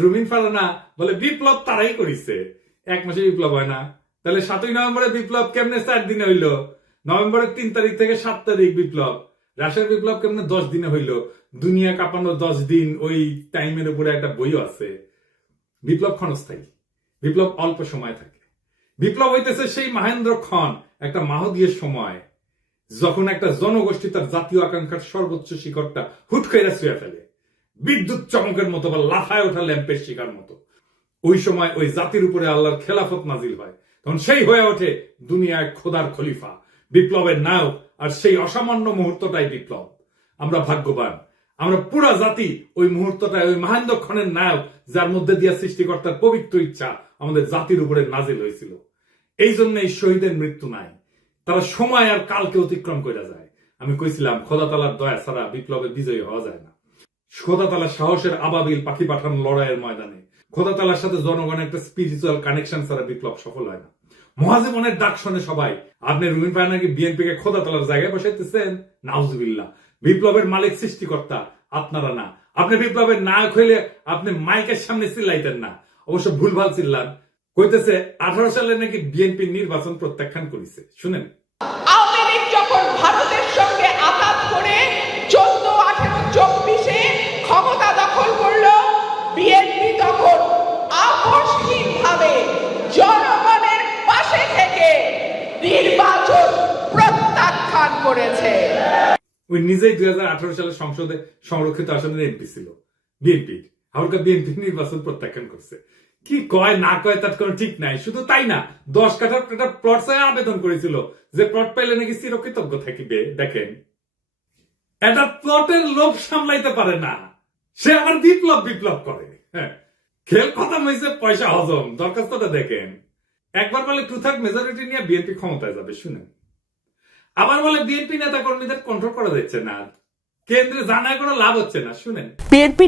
রুমিন ফারহানা বলে বিপ্লব তারাই করিছে এক মাসে বিপ্লব হয় না তাহলে সাতই নভেম্বরে বিপ্লব কেমনে চার দিনে হইলো নভেম্বরের তিন তারিখ থেকে সাত তারিখ বিপ্লব রাশিয়ার বিপ্লব কেমনে দশ দিনে হইল দুনিয়া কাঁপানো দশ দিন ওই টাইমের উপরে একটা বইও আছে বিপ্লব ক্ষণস্থায়ী বিপ্লব অল্প সময় থাকে বিপ্লব হইতেছে সেই মাহেন্দ্র ক্ষণ একটা মাহদীয় সময় যখন একটা জনগোষ্ঠী তার জাতীয় আকাঙ্ক্ষার সর্বোচ্চ শিখরটা হুট করে ছুঁয়া ফেলে বিদ্যুৎ চমকের মতো বা লাফায় ওঠা ল্যাম্পের শিকার মতো ওই সময় ওই জাতির উপরে আল্লাহর খেলাফত নাজিল হয় তখন সেই হয়ে ওঠে দুনিয়ায় খোদার খলিফা বিপ্লবের নায়ক আর সেই অসামান্য মুহূর্তটাই বিপ্লব আমরা ভাগ্যবান আমরা পুরা জাতি ওই মুহূর্তটাই ওই খনের নায়ক যার মধ্যে দিয়ে সৃষ্টিকর্তার পবিত্র ইচ্ছা আমাদের জাতির উপরে নাজিল হয়েছিল এই জন্য এই শহীদের মৃত্যু নাই তারা সময় আর কালকে অতিক্রম করে যায় আমি কইছিলাম খোদা তালার দয়া ছাড়া বিপ্লবের বিজয়ী হওয়া যায় না খোদা তালা সাহসের আবাবিল পাখি পাঠান লড়াইয়ের ময়দানে খোদা তালার সাথে জনগণের একটা স্পিরিচুয়াল কানেকশন ছাড়া বিপ্লব সফল হয় না অনেক ডাক শোনে সবাই আপনি রুমিন নাকি বিএনপি কে খোদা তালার জায়গায় বসাইতেছেন নাউজবিল্লা বিপ্লবের মালিক সৃষ্টিকর্তা আপনারা না আপনি বিপ্লবের নায়ক হইলে আপনি মাইকের সামনে চিল্লাইতেন না অবশ্য ভুলভাল চিল্লান কইতেছে আঠারো সালে নাকি বিএনপি নির্বাচন প্রত্যাখ্যান করেছে শুনেন আওয়ামী লীগ যখন ভারতের সঙ্গে আঘাত করে হবে জনগণের পাশে থেকে নির্বাচন প্রত্যাখ্যান করেছে ওই নিজেই দুই সালে সংসদে সংরক্ষিত এমপি ছিল বিএনপি বিএনপি নির্বাচন প্রত্যাখ্যান করছে কি কয় না কয় তার কোনো ঠিক নাই শুধু তাই না দশ কাঠার একটা প্লট আবেদন করেছিল যে প্লট পাইলে নাকি চিরকৃতজ্ঞ থাকিবে দেখেন এটা প্লটের লোভ সামলাইতে পারে না সে আবার বিপ্লব বিপ্লব করে হ্যাঁ খেল খতম হয়েছে পয়সা হজম দরখাস্তটা দেখেন একবার বলে টু থার্ড মেজরিটি নিয়ে বিএনপি ক্ষমতায় যাবে শুনে আবার বলে বিএনপি নেতা কর্মীদের কন্ট্রোল করা যাচ্ছে না কেন্দ্রে কোনো লাভ হচ্ছে না শুনেন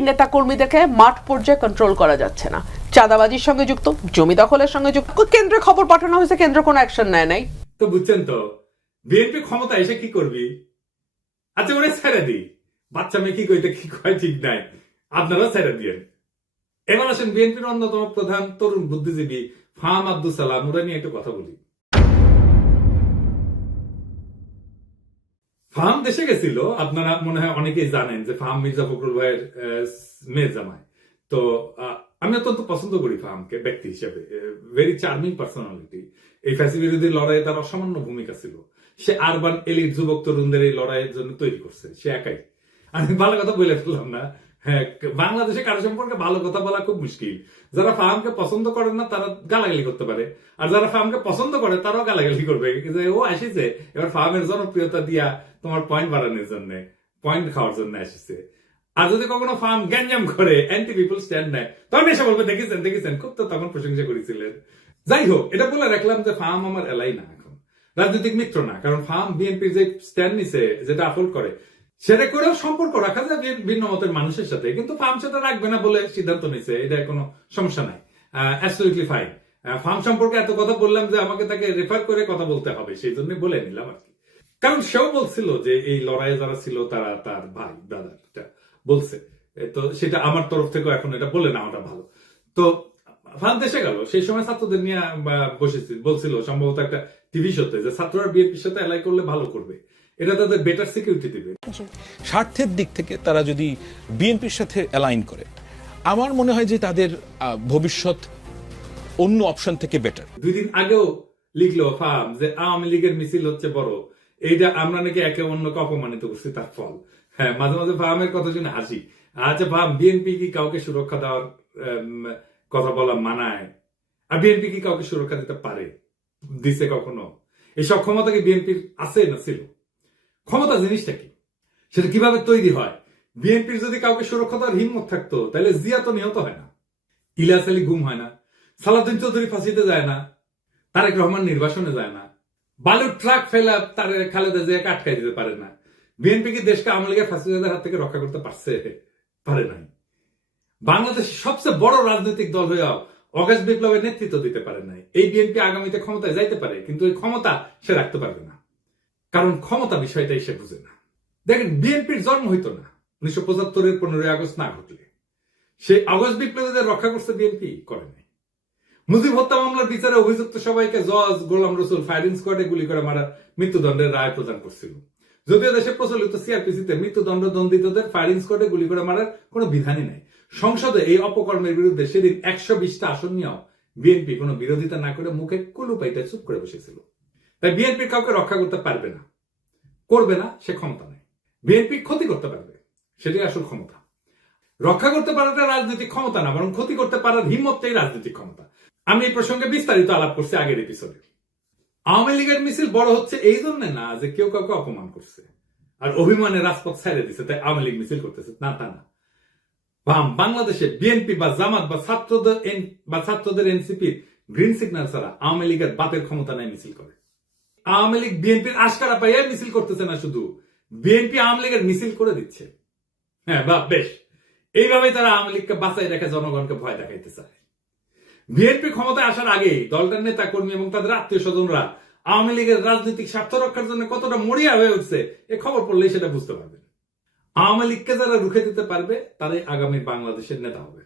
নেতা কর্মীদেরকে মাঠ পর্যায়ে কন্ট্রোল করা যাচ্ছে না চাঁদাবাজির সঙ্গে যুক্ত জমি দখলের সঙ্গে যুক্ত কেন্দ্রে খবর পাঠানো হয়েছে কেন্দ্র কোনো অ্যাকশন নেয় নাই তো বুঝছেন তো বিএনপি ক্ষমতা এসে কি করবি আচ্ছা ওরা ছেড়ে দি বাচ্চা মেয়ে কি কইতে কি কয় ঠিক নাই আপনারা ছেড়ে দিয়ে এবার আসেন বিএনপির অন্যতম প্রধান তরুণ বুদ্ধিজীবী ফাহাম আব্দুল সালাম ওরা নিয়ে একটা কথা বলি ফাহাম দেশে গেছিল আপনারা মনে হয় অনেকেই জানেন যে ফাহাম মির্জা ফখরুল ভাইয়ের মেয়ে জামায় তো আমি অত্যন্ত পছন্দ করি ফাহামকে ব্যক্তি হিসেবে ভেরি চার্মিং পার্সোনালিটি এই ফ্যাসি বিরোধী লড়াইয়ে তার অসামান্য ভূমিকা ছিল সে আরবান এলিট যুবক তরুণদের এই লড়াইয়ের জন্য তৈরি করছে সে একাই আমি ভালো কথা বলে ফেললাম না হ্যাঁ বাংলাদেশে কারো সম্পর্কে ভালো কথা বলা খুব মুশকিল যারা পছন্দ করে না তারা গালাগালি করতে পারে আর যারা পছন্দ করে তারাও গালাগালি করবে ও আসিছে এবার জনপ্রিয়তা দিয়া তোমার পয়েন্ট বাড়ানোর জন্য পয়েন্ট খাওয়ার জন্য আসিছে আর যদি কখনো ফার্ম গ্যাঞ্জাম করে অ্যান্টি পিপল স্ট্যান্ড নেয় তখন এসে বলবে দেখেছেন দেখেছেন খুব তো তখন প্রশংসা করেছিলেন যাই হোক এটা বলে রাখলাম যে ফার্ম আমার এলাই না এখন রাজনৈতিক মিত্র না কারণ ফার্ম বিএনপির যে স্ট্যান্ড নিছে যেটা আফোল্ড করে সেটা করেও সম্পর্ক রাখা যায় ভিন্ন মতের মানুষের সাথে কিন্তু ফার্ম সেটা রাখবে না বলে সিদ্ধান্ত নিছে এটা কোনো সমস্যা নাই অ্যাবসলিউটলি ফাইন ফার্ম সম্পর্কে এত কথা বললাম যে আমাকে তাকে রেফার করে কথা বলতে হবে সেই জন্য বলে নিলাম আর কি কারণ সেও বলছিল যে এই লড়াইয়ে যারা ছিল তারা তার ভাই দাদা বলছে তো সেটা আমার তরফ থেকে এখন এটা বলে না নেওয়াটা ভালো তো ফার্ম দেশে গেল সেই সময় ছাত্রদের নিয়ে বসেছি বলছিল সম্ভবত একটা টিভি শোতে যে ছাত্ররা বিএনপির সাথে এলাই করলে ভালো করবে এটা তাদের বেটার সিকিউরিটি দেবে স্বার্থের দিক থেকে তারা যদি বিএনপির সাথে অ্যালাইন করে আমার মনে হয় যে তাদের ভবিষ্যৎ অন্য অপশন থেকে বেটার দুই দিন আগেও লিখলো ফার্ম যে আওয়ামী লীগের মিছিল হচ্ছে বড় এইটা আমরা নাকি একে অন্যকে অপমানিত করছি তার ফল হ্যাঁ মাঝে মাঝে ফার্মের কথা শুনে হাসি আচ্ছা ফার্ম বিএনপি কি কাউকে সুরক্ষা দেওয়ার কথা বলা মানায় আর বিএনপি কি কাউকে সুরক্ষা দিতে পারে দিছে কখনো এই সক্ষমতা কি বিএনপির আছে না ছিল ক্ষমতা জিনিসটা কি সেটা কিভাবে তৈরি হয় বিএনপির যদি কাউকে সুরক্ষা দেওয়ার হিম্মত থাকতো তাহলে জিয়া তো নিহত হয় না ইলিয়াস আলী ঘুম হয় না সালাদিন চৌধুরী ফাঁসিতে যায় না তারেক রহমান নির্বাসনে যায় না বালুর ট্রাক ফেলা তার খালেদা জিয়াকে আটকাই দিতে পারে না বিএনপি কি দেশকে আওয়ামী লীগের ফাঁসিদের হাত থেকে রক্ষা করতে পারছে পারে নাই বাংলাদেশ সবচেয়ে বড় রাজনৈতিক দল হয়েও অগাস্ট বিপ্লবের নেতৃত্ব দিতে পারে নাই এই বিএনপি আগামীতে ক্ষমতায় যাইতে পারে কিন্তু এই ক্ষমতা সে রাখতে পারবে না কারণ ক্ষমতা বিষয়টাই সে বুঝে না দেখেন বিএনপির জন্ম হইতো না উনিশশো পঁচাত্তরের পনেরোই আগস্ট না ঘটলে সেই আগস্ট বিপ্লবীদের রক্ষা করছে বিএনপি করেনি মুজিব হত্যা মামলার বিচারে অভিযুক্ত সবাইকে জজ গোলাম রসুল ফায়ারিং স্কোয়াডে গুলি করে মারা মৃত্যুদণ্ডের রায় প্রদান করছিল যদিও দেশে প্রচলিত সিআরপিসিতে মৃত্যুদণ্ড দণ্ডিতদের ফায়ারিং স্কোয়াডে গুলি করে মারার কোনো বিধানই নাই সংসদে এই অপকর্মের বিরুদ্ধে সেদিন একশো বিশটা আসন নিয়েও বিএনপি কোনো বিরোধিতা না করে মুখে কুলু পাইতে চুপ করে বসেছিল তাই বিএনপি কাউকে রক্ষা করতে পারবে না করবে না সে ক্ষমতা নেই বিএনপি ক্ষতি করতে পারবে সেটাই আসল ক্ষমতা রক্ষা করতে পারাটা রাজনৈতিক ক্ষমতা না বরং ক্ষতি করতে পারার হিম্মতটাই রাজনৈতিক ক্ষমতা আমি এই প্রসঙ্গে বিস্তারিত আলাপ করছি আগের এপিসোডে আওয়ামী লীগের মিছিল বড় হচ্ছে এই জন্য না যে কেউ কাউকে অপমান করছে আর অভিমানে রাজপথ ছেড়ে দিছে তাই আওয়ামী লীগ মিছিল করতেছে না তা না বাম বাংলাদেশে বিএনপি বা জামাত বা ছাত্রদের বা ছাত্রদের এনসিপির গ্রিন সিগন্যাল ছাড়া আওয়ামী লীগের বাতের ক্ষমতা নেয় মিছিল করে আওয়ামী লীগ বিএনপির আশকারা পাইয়া মিছিল করতেছে না শুধু বিএনপি আওয়ামী লীগের মিছিল করে দিচ্ছে হ্যাঁ বা বেশ এইভাবে তারা আওয়ামী লীগকে বাঁচাই রেখে জনগণকে ভয় দেখাইতে চায় বিএনপি ক্ষমতায় আসার আগে দলটার নেতা কর্মী এবং তাদের আত্মীয় স্বজনরা আওয়ামী লীগের রাজনৈতিক স্বার্থ রক্ষার জন্য কতটা মরিয়া হয়ে উঠছে এ খবর পড়লেই সেটা বুঝতে পারবে আওয়ামী লীগকে যারা রুখে দিতে পারবে তারাই আগামী বাংলাদেশের নেতা হবে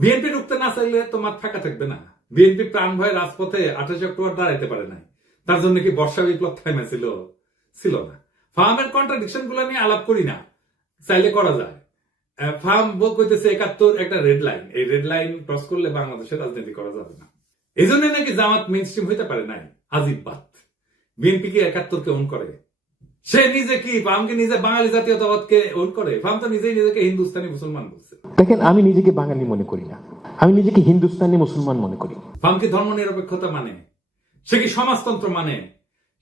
বিএনপি রুখতে না চাইলে তো মাঠ ফাঁকা থাকবে না বিএনপি প্রাণ ভয়ে রাজপথে আঠাশে অক্টোবর দাঁড়াইতে পারে নাই তার জন্য কি বর্ষা বিপ্লব থাইমা ছিল ছিল না ফার্মের কন্ট্রাডিকশন গুলো আমি আলাপ করি না চাইলে করা যায় ফার্ম কইতেছে একাত্তর একটা রেড লাইন এই রেড লাইন ক্রস করলে বাংলাদেশের রাজনীতি করা যাবে না এই জন্য নাকি জামাত মেন স্ট্রিম হইতে পারে নাই আজিব বাদ বিএনপি কি একাত্তরকে অন করে সে নিজে কি ফার্মকে নিজে বাঙালি জাতীয়তাবাদকে অন করে ফার্ম তো নিজেই নিজেকে হিন্দুস্তানি মুসলমান বলছে দেখেন আমি নিজেকে বাঙালি মনে করি না আমি নিজেকে হিন্দুস্তানি মুসলমান মনে করি ফার্ম কি ধর্ম নিরপেক্ষতা মানে সে কি সমাজতন্ত্র মানে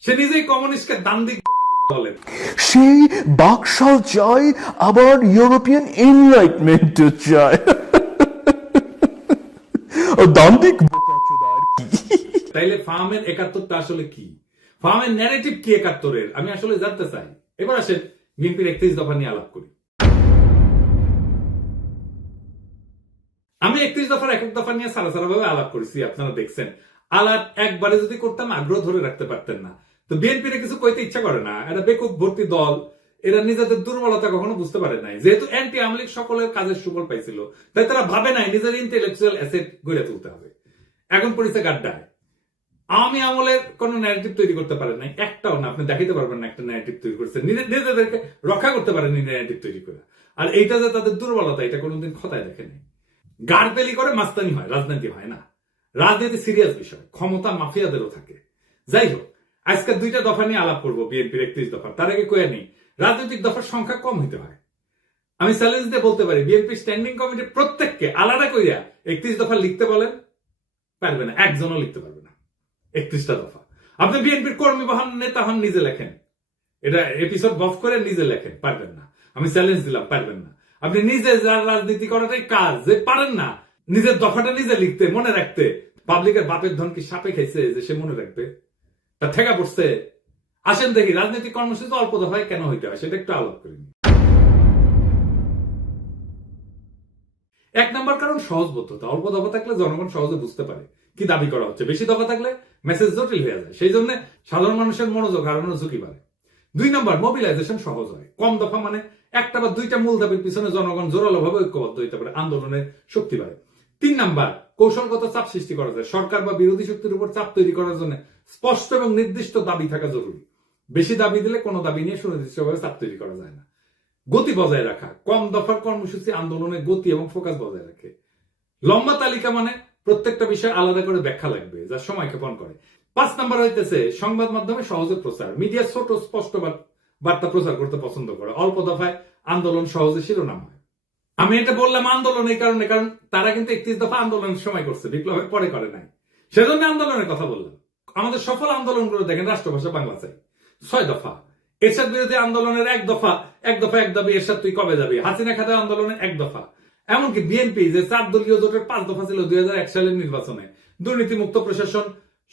সে নিজেই কমিউনিস্টকে দিক বলে সেই বাকশাল চায় আবার ইউরোপিয়ান এনলাইটমেন্ট চায় তাইলে ফার্মের একাত্তরটা আসলে কি ফার্মের ন্যারেটিভ কি একাত্তরের আমি আসলে জানতে চাই এবার আসেন বিএনপির একত্রিশ দফা নিয়ে আলাপ করি আমি একত্রিশ দফার এক এক দফা নিয়ে সারা সারা ভাবে আলাপ করেছি আপনারা দেখছেন আলাদ একবারে যদি করতাম আগ্রহ ধরে রাখতে পারতেন না তো বিএনপির কিছু কইতে ইচ্ছা করে না এটা বেকুব ভর্তি দল এরা নিজেদের দুর্বলতা কখনো বুঝতে পারে নাই যেহেতু অ্যান্টি আমলিক সকলের কাজের সুফল পাইছিল তাই তারা ভাবে নাই নিজের ইন্টেলেকচুয়াল অ্যাসেট গড়ে তুলতে হবে এখন পড়েছে গাড্ডায় আমি আমলের কোন ন্যারেটিভ তৈরি করতে পারেন নাই একটাও না আপনি দেখাতে পারবেন না একটা ন্যারেটিভ তৈরি করছে নিজেদেরকে রক্ষা করতে পারেন ন্যারেটিভ তৈরি করে আর এইটা যে তাদের দুর্বলতা এটা কোনোদিন খতায় দেখেনি নাই গার্বেলি করে মাস্তানি হয় রাজনীতি হয় না রাজনীতি সিরিয়াস বিষয় ক্ষমতা মাফিয়াদেরও থাকে যাই হোক আজকে দুইটা দফা নিয়ে আলাপ করবো বিএনপির একত্রিশ দফা তার আগে কয়ে নেই রাজনৈতিক দফার সংখ্যা কম হইতে হয় আমি চ্যালেঞ্জ দিয়ে বলতে পারি বিএনপি স্ট্যান্ডিং কমিটি প্রত্যেককে আলাদা করিয়া একত্রিশ দফা লিখতে বলেন পারবে না একজনও লিখতে পারবে না একত্রিশটা দফা আপনি বিএনপির কর্মী বাহন নেতা হন নিজে লেখেন এটা এপিসোড বফ করে নিজে লেখেন পারবেন না আমি চ্যালেঞ্জ দিলাম পারবেন না আপনি নিজে যার রাজনীতি করাটাই কাজ যে পারেন না নিজের দফাটা নিজে লিখতে মনে রাখতে পাবলিকের বাপের ধন কি সাপে খেয়েছে যে সে মনে রাখবে তা ঠেকা পড়ছে আসেন দেখি রাজনৈতিক কর্মসূচি অল্প দফায় কেন হইতে হয় সেটা একটু আলাপ করি এক নম্বর কারণ সহজবোধ্যতা অল্প দফা থাকলে জনগণ সহজে বুঝতে পারে কি দাবি করা হচ্ছে বেশি দফা থাকলে মেসেজ জটিল হয়ে যায় সেই জন্য সাধারণ মানুষের মনোযোগ হারানোর ঝুঁকি বাড়ে দুই নম্বর মোবিলাইজেশন সহজ হয় কম দফা মানে একটা বা দুইটা মূল দাবির পিছনে জনগণ জোরালোভাবে ঐক্যবদ্ধ হইতে পারে আন্দোলনের শক্তি বাড়ে তিন নাম্বার কৌশলগত চাপ সৃষ্টি করা যায় সরকার বা বিরোধী শক্তির উপর চাপ তৈরি করার জন্য স্পষ্ট এবং নির্দিষ্ট দাবি থাকা জরুরি বেশি দাবি দিলে কোনো দাবি নিয়ে সুনির্দিষ্টভাবে চাপ তৈরি করা যায় না গতি বজায় রাখা কম দফার কর্মসূচি আন্দোলনে গতি এবং ফোকাস বজায় রাখে লম্বা তালিকা মানে প্রত্যেকটা বিষয় আলাদা করে ব্যাখ্যা লাগবে যা সময় ক্ষেপণ করে পাঁচ নাম্বার হইতেছে সংবাদ মাধ্যমে সহজে প্রচার মিডিয়া ছোট স্পষ্ট বার্তা প্রচার করতে পছন্দ করে অল্প দফায় আন্দোলন সহজে শিরোনাম হয় আমি এটা বললাম আন্দোলন এই কারণে কারণ তারা কিন্তু একত্রিশ দফা আন্দোলনের সময় করছে বিপ্লবের পরে করে নাই সেজন্য আন্দোলনের কথা বললাম আমাদের সফল আন্দোলনগুলো দেখেন রাষ্ট্রভাষা বাংলা চাই ছয় দফা এরশাদ বিরোধী আন্দোলনের এক দফা এক দফা এক দাবি এরশাদ তুই কবে যাবি হাসিনা খাতা আন্দোলনের এক দফা এমনকি বিএনপি যে চার দলীয় জোটের পাঁচ দফা ছিল দুই হাজার এক সালের নির্বাচনে দুর্নীতি মুক্ত প্রশাসন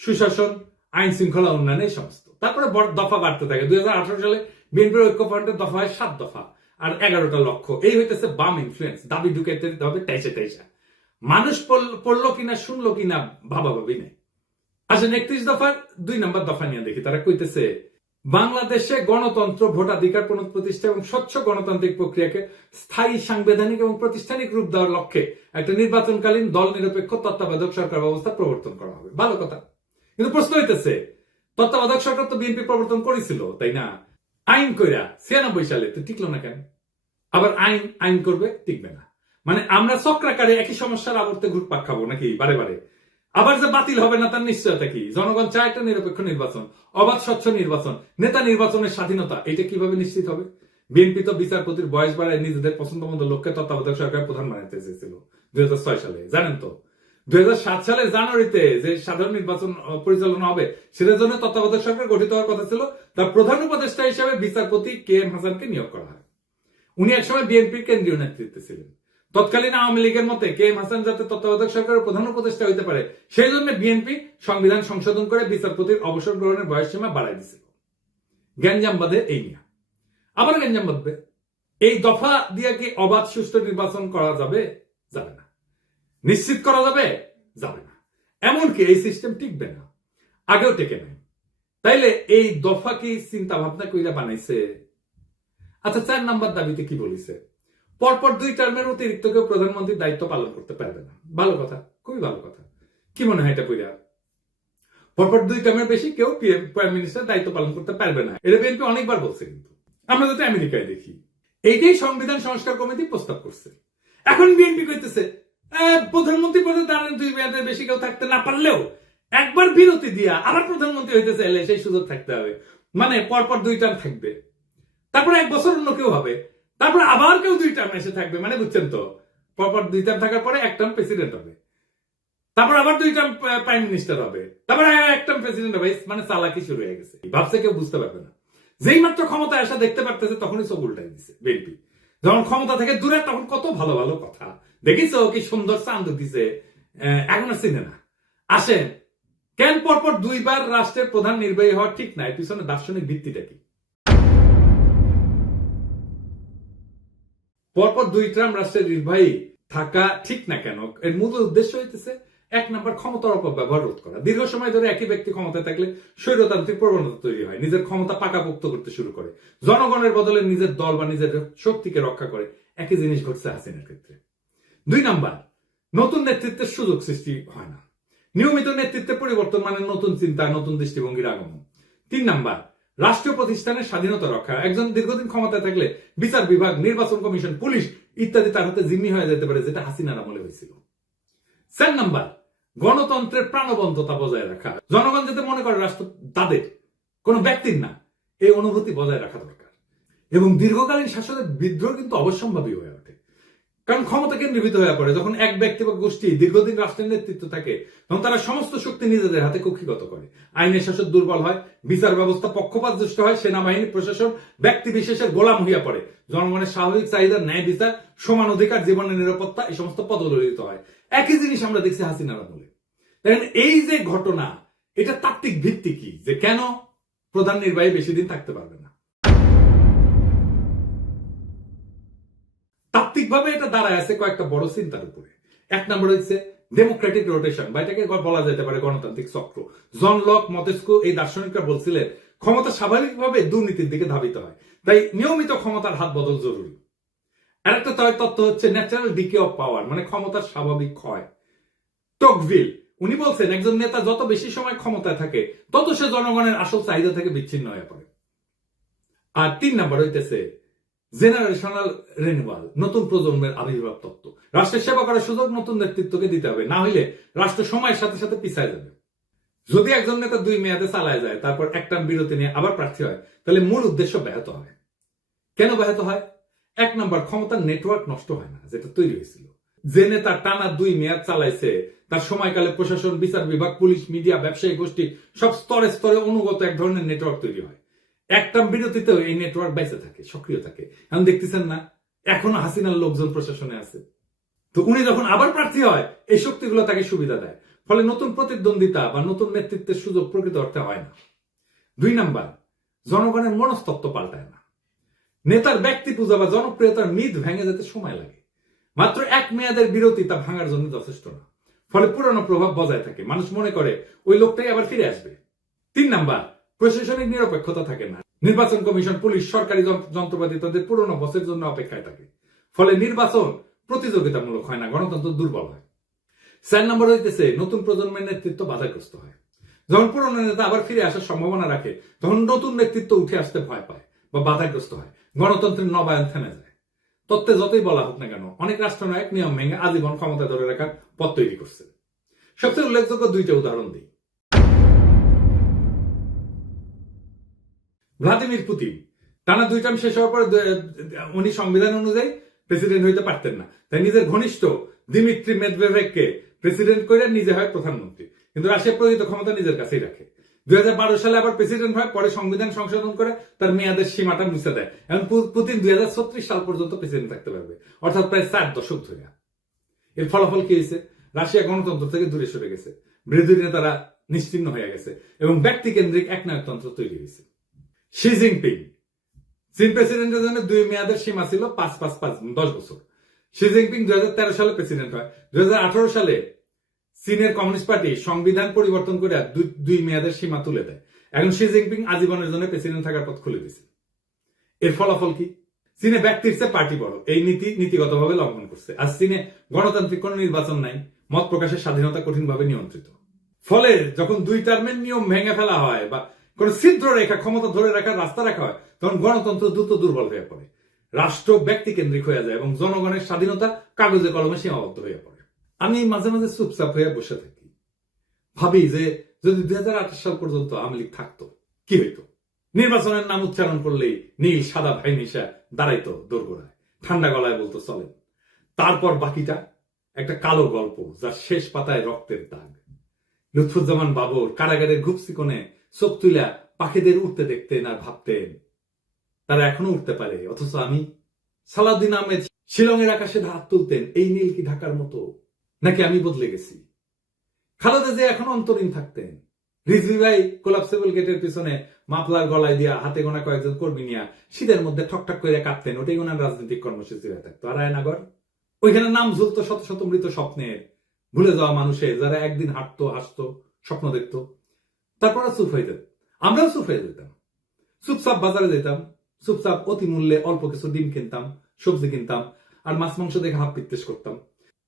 সুশাসন আইন শৃঙ্খলা উন্নয়ন এই সমস্ত তারপরে দফা বাড়তে থাকে দুই সালে বিএনপির ঐক্য ফ্রন্টের দফা হয় সাত দফা আর এগারোটা লক্ষ এই হইতেছে বাম ইনফ্লুয়েন্স দাবি ঢুকাইতে হবে তেইশে তেইশা মানুষ পড়লো কিনা শুনলো কিনা ভাবা ভাবি নেই আসেন একত্রিশ দফার দুই নম্বর দফা নিয়ে দেখি তারা কইতেছে বাংলাদেশে গণতন্ত্র ভোটাধিকার প্রতিষ্ঠা এবং স্বচ্ছ গণতান্ত্রিক প্রক্রিয়াকে স্থায়ী সাংবিধানিক এবং প্রতিষ্ঠানিক রূপ দেওয়ার লক্ষ্যে একটা নির্বাচনকালীন দল নিরপেক্ষ তত্ত্বাবধক সরকার ব্যবস্থা প্রবর্তন করা হবে ভালো কথা কিন্তু প্রশ্ন হইতেছে তত্ত্বাবধক সরকার তো বিএনপি প্রবর্তন করেছিল তাই না আইন কইরা ছিয়ানব্বই সালে তো টিকলো না কেন আবার আইন আইন করবে টিকবে না মানে আমরা চক্রাকারে একই সমস্যার আবর্তে ঘুরপাক খাবো নাকি বারে বারে আবার যে বাতিল হবে না তার নিশ্চয়তা কি জনগণ চায় একটা নিরপেক্ষ নির্বাচন অবাধ স্বচ্ছ নির্বাচন নেতা নির্বাচনের স্বাধীনতা এটা কিভাবে নিশ্চিত হবে বিএনপি তো বিচারপতির বয়স বাড়ায় নিজেদের পছন্দ মতো লোককে তত্ত্বাবধায়ক সরকার প্রধান বানাতে চেয়েছিল দুই সালে জানেন তো দুই সালের জানুয়ারিতে যে সাধারণ নির্বাচন পরিচালনা হবে সেটার জন্য তত্ত্বাবধায়ক সরকার গঠিত হওয়ার কথা ছিল তার প্রধান উপদেষ্টা হিসেবে বিচারপতি কে এম হাসানকে নিয়োগ করা হয় উনি একসময় বিএনপির কেন্দ্রীয় নেতৃত্বে ছিলেন তৎকালীন আওয়ামী লীগের মতে কে এম হাসান যাতে তত্ত্বাবধায়ক সরকারের প্রধান উপদেষ্টা হইতে পারে সেই জন্য বিএনপি সংবিধান সংশোধন করে বিচারপতির অবসর গ্রহণের বয়স সীমা বাড়াই দিয়েছিল গ্যাঞ্জাম বাদে এই নিয়ে আবার গ্যাঞ্জাম বাদবে এই দফা দিয়ে কি অবাধ সুষ্ঠু নির্বাচন করা যাবে যাবে না নিশ্চিত করা যাবে যাবে না এমনকি এই সিস্টেম টিকবে না আগেও টেকে নাই তাইলে এই দফা কি চিন্তা ভাবনা কইলা বানাইছে আচ্ছা চার নাম্বার দাবিতে কি বলিছে পরপর দুই টার্মের অতিরিক্ত কেউ প্রধানমন্ত্রীর দায়িত্ব পালন করতে পারবে না ভালো কথা খুবই ভালো কথা কি মনে হয় এটা পইরা পরপর দুই টার্মের বেশি কেউ প্রাইম মিনিস্টার দায়িত্ব পালন করতে পারবে না এটা বিএনপি অনেকবার বলছে কিন্তু আমরা যাতে আমেরিকায় দেখি এইটাই সংবিধান সংস্কার কমিটি প্রস্তাব করছে এখন বিএনপি করতেছে প্রধানমন্ত্রী পদে দাঁড়ান দুই মেয়াদের বেশি কেউ থাকতে না পারলেও একবার বিরতি দিয়া আবার প্রধানমন্ত্রী হইতে চাইলে সেই সুযোগ থাকতে হবে মানে পরপর দুই টার্ম থাকবে এক বছর অন্য কেউ হবে তারপর আবার কেউ দুই টার্ম এসে থাকবে মানে বুঝছেন তো পরপর দুই টার্ম থাকার পরে এক টার্ম প্রেসিডেন্ট হবে তারপর আবার দুই টার্ম প্রাইম মিনিস্টার হবে তারপর এক টার্ম প্রেসিডেন্ট হবে মানে চালাকি শুরু হয়ে গেছে ভাবছে কেউ বুঝতে পারবে না যেই মাত্র ক্ষমতা আসা দেখতে পারতেছে তখনই সব উল্টাই বিএনপি যখন ক্ষমতা থেকে দূরে তখন কত ভালো ভালো কথা দেখেছো কি সুন্দর চাঁদ দিছে এখন আর চিনে না আসেন কেন পরপর দুইবার রাষ্ট্রের প্রধান নির্বাহী হওয়া ঠিক নাই পিছনে দার্শনিক ভিত্তিটা কি পরপর দুই ট্রাম রাষ্ট্রের নির্বাহী থাকা ঠিক না কেন এর মূল উদ্দেশ্য হইতেছে এক নম্বর ক্ষমতার অপব্যবহার রোধ করা দীর্ঘ সময় ধরে একই ব্যক্তি ক্ষমতায় থাকলে স্বৈরতান্ত্রিক প্রবণতা তৈরি হয় নিজের ক্ষমতা পাকাপোক্ত করতে শুরু করে জনগণের বদলে নিজের দল বা নিজের শক্তিকে রক্ষা করে একই জিনিস ঘটছে হাসিনের ক্ষেত্রে দুই নাম্বার নতুন নেতৃত্বের সুযোগ সৃষ্টি হয় না নিয়মিত নেতৃত্বে পরিবর্তন মানে নতুন চিন্তা নতুন দৃষ্টিভঙ্গির আগমন তিন নাম্বার রাষ্ট্রীয় প্রতিষ্ঠানের স্বাধীনতা রক্ষা একজন দীর্ঘদিন ক্ষমতায় থাকলে বিচার বিভাগ নির্বাচন কমিশন পুলিশ ইত্যাদি তার হাতে জিম্মি হয়ে যেতে পারে যেটা হাসিনার আমলে হয়েছিল চার নাম্বার গণতন্ত্রের প্রাণবন্ততা বজায় রাখা জনগণ যাতে মনে করে রাষ্ট্র তাদের কোনো ব্যক্তির না এই অনুভূতি বজায় রাখা দরকার এবং দীর্ঘকালীন শাসনের বিদ্রোহ কিন্তু অবশ্যম্ভাবী হয়ে কারণ ক্ষমতা কেন্দ্রীভূত হয়ে পড়ে যখন এক ব্যক্তি বা গোষ্ঠী দীর্ঘদিন রাষ্ট্রের নেতৃত্ব থাকে তখন তারা সমস্ত শক্তি নিজেদের হাতে কক্ষিগত করে আইনের শাসক দুর্বল হয় বিচার ব্যবস্থা পক্ষপাত দুষ্ট হয় সেনাবাহিনী প্রশাসন ব্যক্তি বিশেষের গোলাম হইয়া পড়ে জনগণের স্বাভাবিক চাহিদা ন্যায় বিচার সমান অধিকার জীবনের নিরাপত্তা এই সমস্ত পদদলিত হয় একই জিনিস আমরা দেখছি হাসিনার আমলে দেখেন এই যে ঘটনা এটা তাত্ত্বিক ভিত্তি কি যে কেন প্রধান নির্বাহী বেশি দিন থাকতে পারবে ভাবে এটা দাঁড়ায় আছে কয়েকটা বড় চিন্তার উপরে এক নম্বর হচ্ছে ডেমোক্রেটিক রোটেশন বা এটাকে বলা যেতে পারে গণতান্ত্রিক চক্র জন লক মতেস্কু এই দার্শনিকরা বলছিলেন ক্ষমতা স্বাভাবিকভাবে দুর্নীতির দিকে ধাবিত হয় তাই নিয়মিত ক্ষমতার হাত বদল জরুরি আরেকটা তত্ত্ব হচ্ছে ন্যাচারাল ডিকে অফ পাওয়ার মানে ক্ষমতার স্বাভাবিক ক্ষয় টকভিল উনি বলছেন একজন নেতা যত বেশি সময় ক্ষমতায় থাকে তত সে জনগণের আসল চাহিদা থেকে বিচ্ছিন্ন হয়ে পড়ে আর তিন নাম্বার হইতেছে জেনারেশনাল রেনুয়াল নতুন প্রজন্মের আবির্ভাব তত্ত্ব রাষ্ট্রের সেবা করার সুযোগ নতুন নেতৃত্বকে দিতে হবে না হলে রাষ্ট্র সময়ের সাথে সাথে পিছায় যাবে যদি একজন নেতা দুই মেয়াদে চালায় যায় তারপর একটা বিরতি নিয়ে আবার প্রার্থী হয় তাহলে মূল উদ্দেশ্য ব্যাহত হয় কেন ব্যাহত হয় এক নম্বর ক্ষমতার নেটওয়ার্ক নষ্ট হয় না যেটা তৈরি হয়েছিল যে নেতা টানা দুই মেয়াদ চালাইছে তার সময়কালে প্রশাসন বিচার বিভাগ পুলিশ মিডিয়া ব্যবসায়ী গোষ্ঠী সব স্তরে স্তরে অনুগত এক ধরনের নেটওয়ার্ক তৈরি হয় একটা বিরতিতে এই নেটওয়ার্ক বাইসে থাকে সক্রিয় থাকে এখন দেখতেছেন না এখন হাসিনার লোকজন প্রশাসনে আছে তো উনি যখন আবার প্রার্থী হয় এই শক্তিগুলো তাকে সুবিধা দেয় ফলে নতুন প্রতিদ্বন্দ্বিতা বা নতুন নেতৃত্বের সুযোগ প্রকৃত অর্থে হয় না দুই নাম্বার জনগণের মনস্তত্ব পাল্টায় না নেতার ব্যক্তি পূজা বা জনপ্রিয়তার মিদ ভেঙে যেতে সময় লাগে মাত্র এক মেয়াদের বিরতি তা ভাঙার জন্য যথেষ্ট না ফলে পুরনো প্রভাব বজায় থাকে মানুষ মনে করে ওই লোকটাই আবার ফিরে আসবে তিন নাম্বার প্রশাসনিক নিরপেক্ষতা থাকে না নির্বাচন কমিশন পুলিশ সরকারি যন্ত্রপাতি তাদের পুরনো বসের জন্য অপেক্ষায় থাকে ফলে নির্বাচন প্রতিযোগিতামূলক হয় না গণতন্ত্র দুর্বল হয় চার নম্বর হইতেছে নতুন প্রজন্মের নেতৃত্ব বাধাগ্রস্ত হয় যখন পুরনো নেতা আবার ফিরে আসার সম্ভাবনা রাখে তখন নতুন নেতৃত্ব উঠে আসতে ভয় পায় বা বাধাগ্রস্ত হয় গণতন্ত্রের নবায়ন থেমে যায় তত্ত্বে যতই বলা হোক না কেন অনেক রাষ্ট্রনায়ক নিয়ম ভেঙে আজীবন ক্ষমতা ধরে রাখার পথ তৈরি করছে সবচেয়ে উল্লেখযোগ্য দুইটা উদাহরণ দিই ভ্লাদিমির পুতিন টানা দুই টার্ম শেষ হওয়ার পর উনি সংবিধান অনুযায়ী প্রেসিডেন্ট হইতে পারতেন না তাই নিজের ঘনিষ্ঠ দিমিত্রি মেদভেভেককে প্রেসিডেন্ট করে নিজে হয় প্রধানমন্ত্রী কিন্তু রাশিয়ার প্রকৃত ক্ষমতা নিজের কাছেই রাখে দুই সালে আবার প্রেসিডেন্ট হয় পরে সংবিধান সংশোধন করে তার মেয়াদের সীমাটা মুছে দেয় এবং পুতিন দুই সাল পর্যন্ত প্রেসিডেন্ট থাকতে পারবে অর্থাৎ প্রায় চার দশক ধরে এর ফলাফল কি হয়েছে রাশিয়া গণতন্ত্র থেকে দূরে সরে গেছে বিরোধী নেতারা নিশ্চিন্ন হয়ে গেছে এবং ব্যক্তিকেন্দ্রিক কেন্দ্রিক একনায়কতন্ত্র তৈরি হয়েছে শি জিনপিং চীন প্রেসিডেন্টের জন্য দুই মেয়াদের সীমা ছিল পাঁচ পাঁচ পাঁচ দশ বছর শি জিনপিং দুই হাজার সালে প্রেসিডেন্ট হয় দুই সালে চীনের কমিউনিস্ট পার্টি সংবিধান পরিবর্তন করে দুই মেয়াদের সীমা তুলে দেয় এখন শি জিনপিং আজীবনের জন্য প্রেসিডেন্ট থাকার পথ খুলে দিয়েছে এর ফলাফল কি চীনে ব্যক্তির চেয়ে পার্টি বড় এই নীতি নীতিগতভাবে লঙ্ঘন করছে আর চীনে গণতান্ত্রিক কোন নির্বাচন নাই মত প্রকাশের স্বাধীনতা কঠিনভাবে নিয়ন্ত্রিত ফলে যখন দুই টার্মের নিয়ম ভেঙে ফেলা হয় বা কোন ছিদ্র রেখা ক্ষমতা ধরে রাখার রাস্তা রাখা হয় তখন গণতন্ত্র দ্রুত দুর্বল হয়ে পড়ে রাষ্ট্র ব্যক্তি কেন্দ্রিক হয়ে যায় এবং জনগণের স্বাধীনতা কাগজে কলমে সীমাবদ্ধ হয়ে পড়ে আমি মাঝে মাঝে চুপচাপ হয়ে বসে থাকি ভাবি যে যদি দুই সাল পর্যন্ত আওয়ামী লীগ থাকতো কি হইতো নির্বাচনের নাম উচ্চারণ করলেই নীল সাদা ভাই নিশা দাঁড়াইতো দোরগোড়ায় ঠান্ডা গলায় বলতো চলেন তারপর বাকিটা একটা কালো গল্প যার শেষ পাতায় রক্তের দাগ লুৎফুজ্জামান বাবর কারাগারের ঘুপসি কোণে চোখ পাখিদের উঠতে দেখতেন আর ভাবতেন তারা এখনো উঠতে পারে অথচ আমি সালাদিন আহমেদ শিলংয়ের আকাশে হাত তুলতেন এই নীল কি ঢাকার মতো নাকি আমি বদলে গেছি খালেদা যে এখন অন্তরীণ থাকতেন রিজভি ভাই কোলাপসেবল গেটের পিছনে মাফলার গলায় দিয়া হাতে গোনা কয়েকজন কর্মী নিয়া শীতের মধ্যে ঠকঠক করে কাঁপতেন ওটাই ওনার রাজনৈতিক কর্মসূচি হয়ে থাকতো রায়নগর ওইখানে নাম ঝুলতো শত শত মৃত স্বপ্নের ভুলে যাওয়া মানুষের যারা একদিন হাঁটতো হাসতো স্বপ্ন দেখতো তারপর সুপ হয়ে যেত আমরাও সুপ হয়ে যেতাম চুপচাপ বাজারে যেতাম চুপচাপ অতি মূল্যে অল্প কিছু ডিম কিনতাম সবজি কিনতাম আর মাছ মাংস দেখে হাফ পিত্তেস করতাম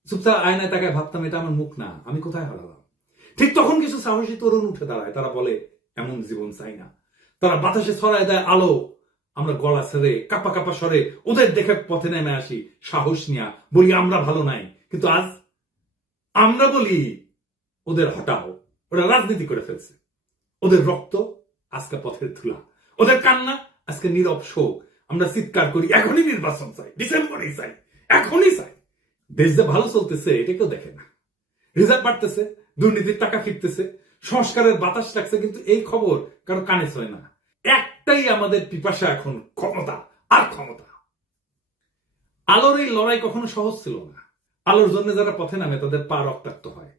চুপচাপ আয়নায় তাকে ভাবতাম এটা আমার মুখ না আমি কোথায় হারালাম ঠিক তখন কিছু সাহসী তরুণ উঠে দাঁড়ায় তারা বলে এমন জীবন চাই না তারা বাতাসে ছড়ায় দেয় আলো আমরা গলা ছেড়ে কাপা কাপা সরে ওদের দেখে পথে নেমে আসি সাহস নিয়া বলি আমরা ভালো নাই কিন্তু আজ আমরা বলি ওদের হটাও ওরা রাজনীতি করে ফেলছে ওদের রক্ত আজকে পথের ধুলা ওদের কান্না আজকে নীরব শোক আমরা চিৎকার করি এখনই নির্বাচন চাই ডিসেম্বরেই চাই এখনই চাই দেশ যে ভালো চলতেছে এটা কেউ দেখে না রিজার্ভ বাড়তেছে দুর্নীতির টাকা ফিরতেছে সংস্কারের বাতাস লাগছে কিন্তু এই খবর কারো কানে ছয় না একটাই আমাদের পিপাসা এখন ক্ষমতা আর ক্ষমতা আলোর এই লড়াই কখনো সহজ ছিল না আলোর জন্য যারা পথে নামে তাদের পা রক্তাক্ত হয়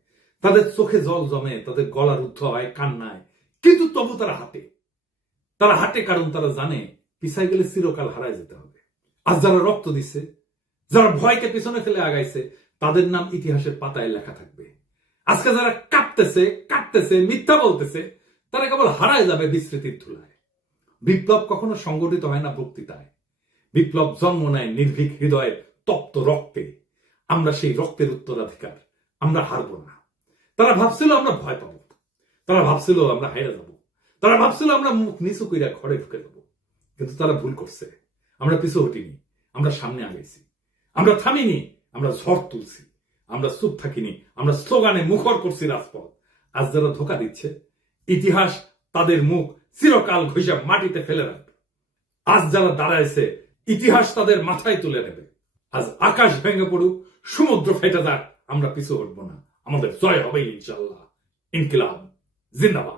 তাদের চোখে জল জমে তাদের গলা রুদ্ধ হয় কান্নায় কিন্তু তবু তারা হাঁটে তারা হাঁটে কারণ তারা জানে পিছাই গেলে চিরকাল হারায় যেতে হবে আর যারা রক্ত দিছে যারা ভয়কে পিছনে ফেলে আগাইছে তাদের নাম ইতিহাসের পাতায় লেখা থাকবে আজকে যারা কাঁপতেছে কাটতেছে মিথ্যা বলতেছে তারা কেবল হারায় যাবে বিস্মৃতির ধুলায় বিপ্লব কখনো সংগঠিত হয় না বক্তৃতায় বিপ্লব জন্ম নেয় নির্ভীক হৃদয়ের তপ্ত রক্তে আমরা সেই রক্তের উত্তরাধিকার আমরা হারব না তারা ভাবছিল আমরা ভয় পাবো তারা ভাবছিল আমরা হাইরা যাব তারা ভাবছিল আমরা মুখ নিচু কইরা ঘরে ঢুকে যাব কিন্তু তারা ভুল করছে আমরা পিছু হটিনি আমরা সামনে আগেছি আমরা থামিনি আমরা ঝড় তুলছি আমরা চুপ থাকিনি আমরা স্লোগানে মুখর করছি রাজপথ আজ যারা ধোকা দিচ্ছে ইতিহাস তাদের মুখ চিরকাল ঘষে মাটিতে ফেলে রাখবে আজ যারা দাঁড়াইছে ইতিহাস তাদের মাথায় তুলে নেবে আজ আকাশ ভেঙে পড়ুক সমুদ্র ফেটে যাক আমরা পিছু হটব না আমাদের জয় হবে ইনশাল্লাহ ইনকিলাব জিন্দাবাদ